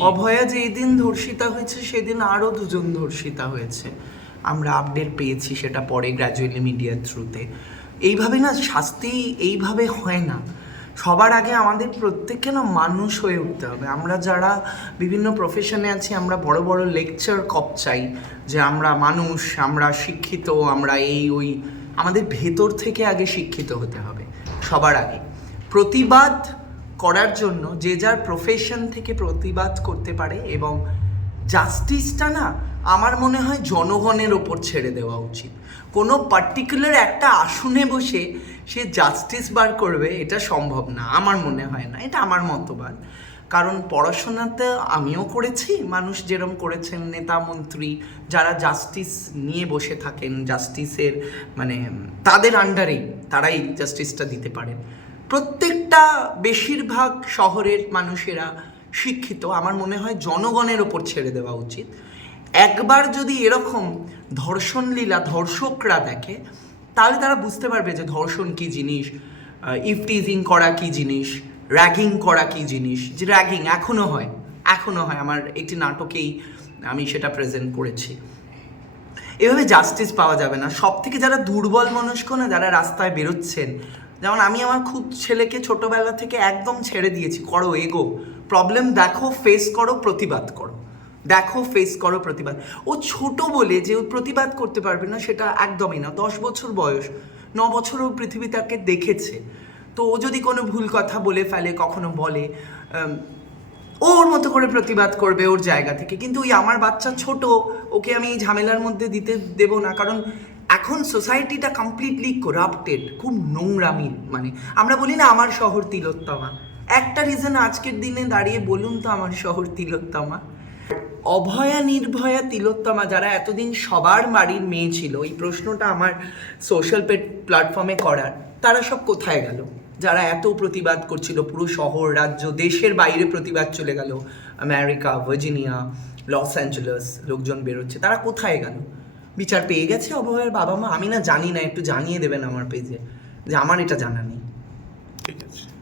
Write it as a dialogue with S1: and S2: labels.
S1: অভয়া যেই দিন ধর্ষিতা হয়েছে, সেদিন আরও দুজন ধর্ষিতা হয়েছে। আমরা আপডেট পেয়েছি সেটা পরে গ্র্যাজুয়ালি মিডিয়ার থ্রুতে এইভাবে না, শাস্তি এইভাবে হয় না। সবার আগে আমাদের প্রত্যেককে না মানুষ হয়ে উঠতে হবে। আমরা যারা বিভিন্ন প্রফেশনে আছি, আমরা বড় বড় লেকচার কপ চাই যে আমরা মানুষ, আমরা শিক্ষিত, আমরা এই, ওই। আমাদের ভেতর থেকে আগে শিক্ষিত হতে হবে, সবার আগে। প্রতিবাদ করার জন্য যে যার প্রফেশন থেকে প্রতিবাদ করতে পারে এবং জাস্টিসটা না আমার মনে হয় জনগণের ওপর ছেড়ে দেওয়া উচিত। কোনো পার্টিকুলার একটা আসনে বসে সে জাস্টিস বার করবে, এটা সম্ভব না, আমার মনে হয় না, এটা আমার মতবাদ। কারণ পড়াশোনাতে আমিও করেছি, মানুষ যেরম করেছেন নেতা, মন্ত্রী, যারা জাস্টিস নিয়ে বসে থাকেন জাস্টিসের মানে তাদের আন্ডারেই তারাই জাস্টিসটা দিতে পারেন। প্রত্যেকটা বেশিরভাগ শহরের মানুষেরা শিক্ষিত। আমার মনে হয় জনগণের ওপর ছেড়ে দেওয়া উচিত। একবার যদি এরকম ধর্ষণ লীলা ধর্ষকরা দেখে, তাহলে তারা বুঝতে পারবে যে ধর্ষণ কী জিনিস ইফটিজিং করা কী জিনিস র্যাগিং করা কী জিনিস। যে র্যাগিং এখনও হয় এখনও হয়। আমার একটি নাটকেই আমি সেটা প্রেজেন্ট করেছি। এভাবে জাস্টিস পাওয়া যাবে না। সব থেকে যারা দুর্বল মনস্ক না, যারা রাস্তায় বেরোচ্ছেন যেমন আমি আমার খুব ছেলেকে ছোটোবেলা থেকে একদম ছেড়ে দিয়েছি, করো, এগো। প্রবলেম দেখো ফেস করো, প্রতিবাদ করো। দেখো ফেস করো, প্রতিবাদ। ও ছোট বলে যে ও প্রতিবাদ করতে পারবে না, সেটা একদমই না। দশ বছর বয়স, ন বছর ও পৃথিবী তাকে দেখেছে। তো ও যদি কোনো ভুল কথা বলে ফেলে, কখনো বলে ও ওর মতো করে প্রতিবাদ করবে ওর জায়গা থেকে। কিন্তু ওই আমার বাচ্চা ছোট, ওকে আমি এই ঝামেলার মধ্যে দিতে দেব না। কারণ এখন সোসাইটিটা কমপ্লিটলি করাপ্টেড খুব নোংরামি মানে আমরা বলি না আমার শহর তিলোত্তমা। একটা রিজন আজকের দিনে দাঁড়িয়ে বলুন তো আমার শহর তিলোত্তমা। অভয়া নির্ভয়া তিলোত্তমা যারা এতদিন সবার বাড়ির মেয়ে ছিল, এই প্রশ্নটা আমার সোশ্যাল প্ল্যাটফর্মে করার, তারা সব কোথায় গেল? যারা এত প্রতিবাদ করছিল, পুরো শহর, রাজ্য, দেশের বাইরে প্রতিবাদ চলে গেল। আমেরিকা, ভার্জিনিয়া, লস অ্যাঞ্জেলেস, লোকজন বেরোচ্ছে, তারা কোথায় গেল? বিচার পেয়ে গেছে অভয়ের বাবা মা আমি না জানি না, একটু জানিয়ে দেবেন আমার পেজে যে আমার এটা জানা নেই।
S2: ঠিক আছে।